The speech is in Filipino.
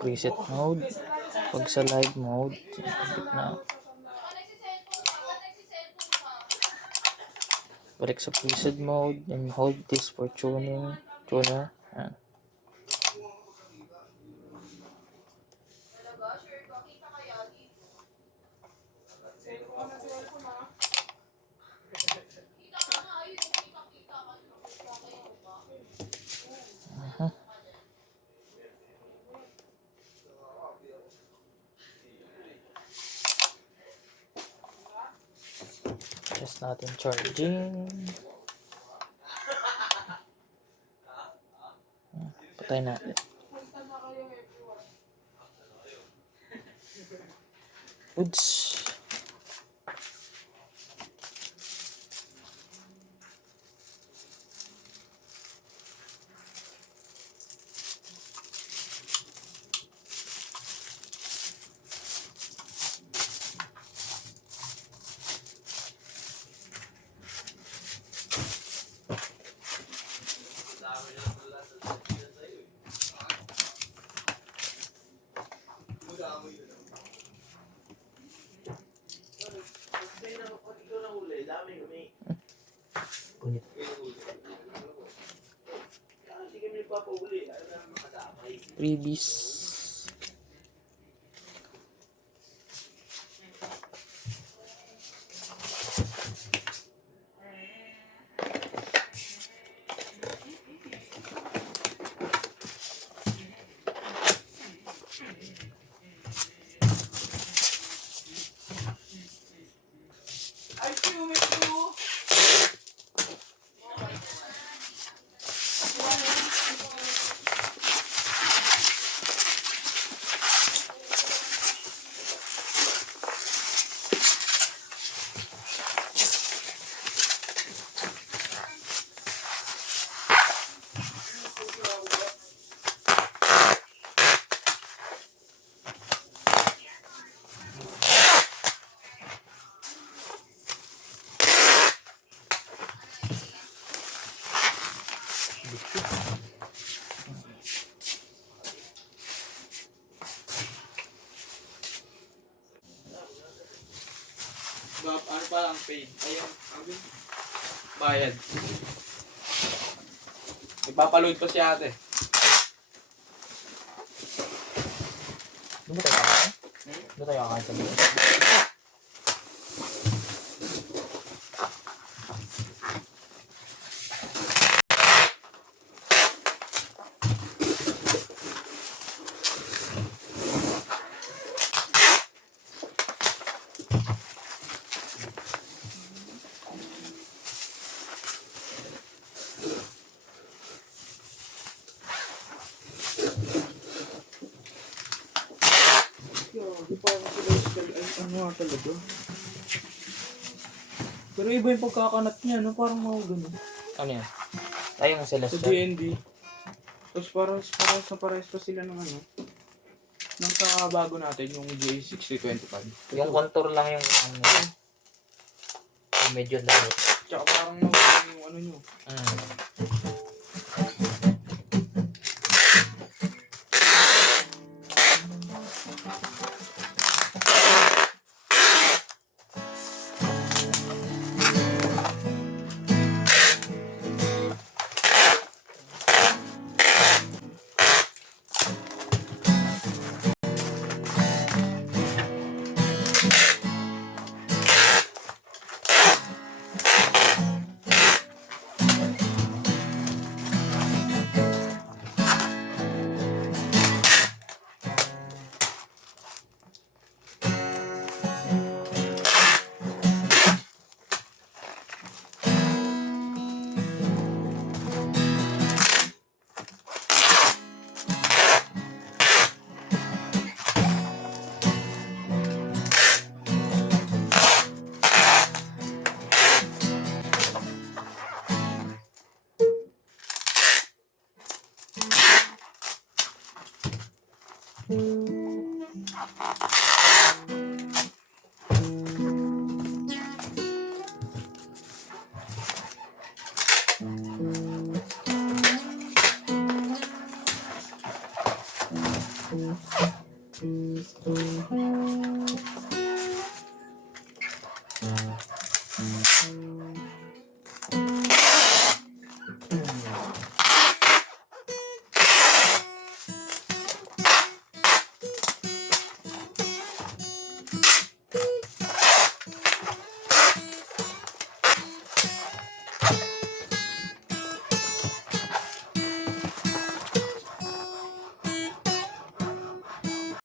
Preset mode. Pag sa live mode, na balik sa preset mode and hold this for tuner. Yan. Test natin charging. Patay natin. Oops. Freebies. Ano pa lang paid? Ayun, bayad. Ipapaload pa si ate. Hindi tayo kakain? Hindi tayo kakain sa dito. Ano nga talaga? Pero iba yung pagkakanat niya, no? Parang mga gano'n. Ano yan? Tayo ng Sa Celestial. DND. Tapos parehas pa sila ng ano. Nang kakabago natin, yung J6025. Yung contour lang yung yung medyo lalo. Tsaka parang nawala yung ano nyo.